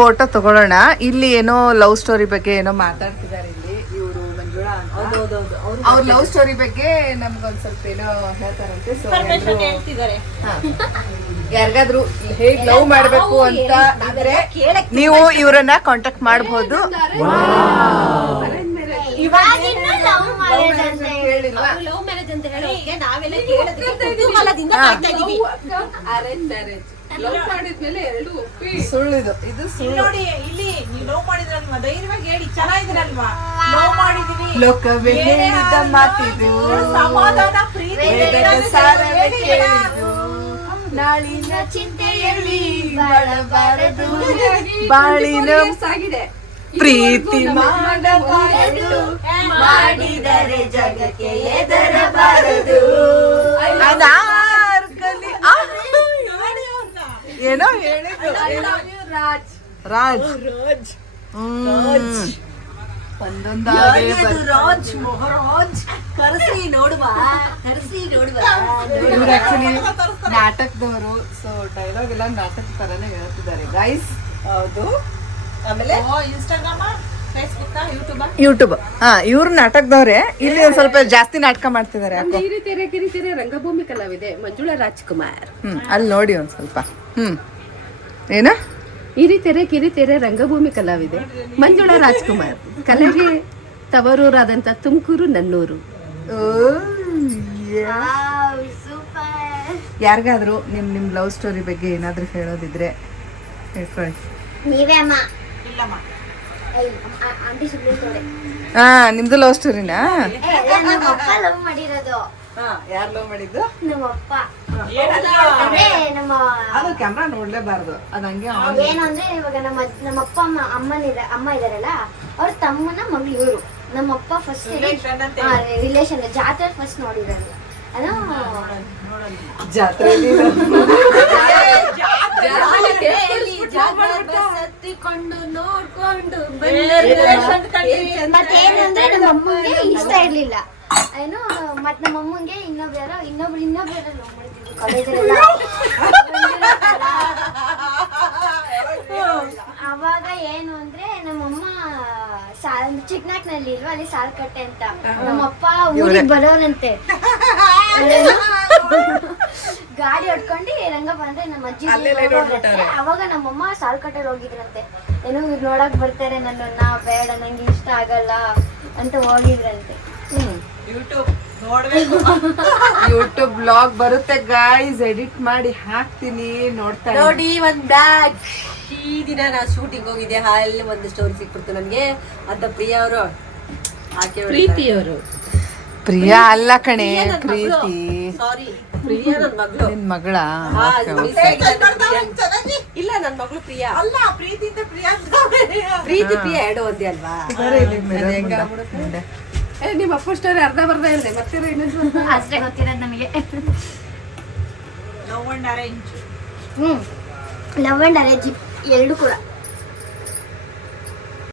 Photo ತಗೊಳ್ಳೋಣ. ಇಲ್ಲಿ ಏನೋ ಲವ್ ಸ್ಟೋರಿ ಬಗ್ಗೆ ಏನೋ ಮಾತಾಡ್ತಿದ್ದಾರೆ ಇಲ್ಲಿ ಇವರು ಮಂಜುಳಾ ಅಂತ. ಅವ್ರ ಲವ್ ಸ್ಟೋರಿ ಬಗ್ಗೆ ನಮ್ಗೊಂದ್ ಸ್ವಲ್ಪ ಏನೋ ಹೇಳ್ತಾರಂತೆ. ಸೊ ಯಾರಿಗಾದ್ರೂ ಹೇಗ್ ಲವ್ ಮಾಡ್ಬೇಕು ಅಂತ ಇದ್ರೆ ನೀವು ಇವ್ರನ್ನ ಕಾಂಟ್ಯಾಕ್ಟ್ ಮಾಡಬಹುದು. ಸುಳ್ಳಿದು ಇದು ಸುಳ್ಳು. ಲೋಕವೇ ಹೇಳಿದ ಮಾತಿದು ನಾಳಿನ ಚಿಂತೆಯಲ್ಲಿ ಬಾಳಬಾರದು, ಬಾಳಿನ ಸಾಗಿದೆ ಪ್ರೀತಿ ಮಾಡಬಾರದು, ಮಾಡಿದರೆ ಜಗಕ್ಕೆ ಎದರಬಾರದು. ಏನೋ ಹೇಳಿದ್ರು ರಾಜ್ ರಾಜ್ ರಾಜ್ ಮೊಹರಾಜ್ ಕರೆಸಿ ನೋಡುವ ಇವ್ರು ಆಕ್ಚುಲಿ ನಾಟಕದವರು. ಸೊ ಡೈಲಾಗ್ ಎಲ್ಲ ನಾಟಕ ತರನೇ ಹೇಳ್ತಿದ್ದಾರೆ ಗೈಸ್. ಹೌದು. ಆಮೇಲೆ ಯೂಟ್ಯೂಬ್ ಇವ್ರು ನಾಟಕದವ್ರೆ. ಇಲ್ಲಿ ಒಂದ್ ಸ್ವಲ್ಪ ಜಾಸ್ತಿ ನಾಟಕ ಮಾಡ್ತಿದ್ದಾರೆ. ಕಿರಿತೆರೆ ರಂಗಭೂಮಿ ಕಲಾವಿದೆ ಮಂಜುಳಾ ರಾಜ್ಕುಮಾರ್. ಅಲ್ಲಿ ನೋಡಿ ಒಂದ್ ಸ್ವಲ್ಪ. ಏನ ಕಿರಿತೆರೆ ರಂಗಭೂಮಿ ಕಲಾವಿದೆ ಮಂಜುಳಾ ರಾಜ್ಕುಮಾರ್. ಕಲೆಗೆ ತವರೂರಾದಂತ ತುಮಕೂರು ನನ್ನೂರು. ಯಾರಿಗಾದ್ರೂ ನಿಮ್ ಲವ್ ಸ್ಟೋರಿ ಬಗ್ಗೆ ಏನಾದ್ರೂ ಹೇಳೋದಿದ್ರೆ ಹೇಳ್ಕೊಳ್ಳಿ. ನಿಮ್ದು ಲವ್ ಸ್ಟೋರಿನಾ? ಯಾರು ಲವ್ ಮಾಡಿದ್ದು? ಅದು ಕ್ಯಾಮ್ರಾ ನೋಡ್ಲೇಬಾರ್ದು, ಅದು ಹಂಗೆ. ಏನು ಅಂದ್ರೆ ಇವಾಗ ನಮ್ಮಪ್ಪ ಅಮ್ಮ ಇದಾರಲ್ಲ, ಅವ್ರ ತಮ್ಮನ ಮಗಳು ಇವರು. ನಮ್ಮಪ್ಪ ಫಸ್ಟ್ ರಿಲೇಷನ್ ಜಾತ್ರೆ ಫಸ್ಟ್ ನೋಡಿದ್ರು. ಅದು ಜಾತ್ರೆ ನೋಡ್ಕೊಂಡು ಮತ್ತೇನಂದ್ರೆ ನಮ್ಮ ಅಮ್ಮಂಗೆ ಇಷ್ಟ ಇರ್ಲಿಲ್ಲ ಏನು. ಮತ್ ನಮ್ಮ ಅಮ್ಮಂಗೆ ಇನ್ನೊಬ್ರು ಲವ್ ಮಾಡ್ತಿದ್ರು ಕಾಲೇಜಲ್ಲೆಲ್ಲ. ಅವಾಗ ಏನು ಅಂದ್ರೆ ನಮ್ಮಮ್ಮ ಚಿಕ್ಕನಾಕ್ನಲ್ಲಿ ಇಲ್ವಾ, ಅಲ್ಲಿ ಸಾಲ್ಕಟ್ಟೆ ಅಂತ. ನಮ್ಮಪ್ಪ ಊರಿಗೆ ಬರೋರಂತೆ, ಗಾಡಿ ಹೊಡ್ಕೊಂಡು ರಂಗ ಬಂದ್ರೆ ನಮ್ಮ ಅಜ್ಜಿ ಅವಾಗ ನಮ್ಮಮ್ಮ ಸಾಲ್ಕಟ್ಟೆಲ್ ಹೋಗಿದ್ರಂತೆ. ಏನೋ ಇವ್ರು ನೋಡಕ್ ಬರ್ತಾರೆ ನನ್ನನ್ನ, ಬೇಡ ನಂಗೆ ಇಷ್ಟ ಆಗಲ್ಲ ಅಂತ ಹೋಗಿದ್ರಂತೆ. ಯೂಟ್ಯೂಬ್ ಬ್ಲಾಗ್ ಬರುತ್ತೆ ಗಾಯ್ಸ್, ಎಡಿಟ್ ಮಾಡಿ ಹಾಕ್ತೀನಿ, ನೋಡ್ತಾ ನೋಡಿ. ಒಂದ್ ಬ್ಯಾಗ್ ಈ ದಿನ ನಾ ಶೂಟಿಂಗ್ ಹೋಗಿದ್ದೆ, ಅಲ್ಲಿ ಒಂದು ಸ್ಟೋರಿ ಸಿಕ್ಬಿಡ್ತು ನನ್ಗೆ. ಅದ ಪ್ರೀತಿಯವರು ಪ್ರಿಯಾ ಅಲ್ಲ ಕಣೆ, ಪ್ರೀತಿ. ಸಾರಿ, ಪ್ರಿಯಾ ನನ್ ಮಗಳು. ನಿನ್ ಮಗಳ? ಇಲ್ಲ, ನನ್ ಮಗಳು ಪ್ರಿಯಾ ಅಲ್ಲ. ಪ್ರೀತಿ ಪ್ರಿಯಾ ಎರಡು ಒಂದೇ ಅಲ್ವಾ? ನಿಮ್ಮ ಅಪ್ಪ ಸ್ಟೋರಿ ಅರ್ಧ ಬರ್ಧ ಇದೆ, ಮತ್ತೆ ಅಷ್ಟೇ ಗೊತ್ತಿರೋದು ನಮಗೆ. ಲವ್ ಅಂಡ್ ಅರೇಂಜ್ ಎರಡು ಕೂಡ.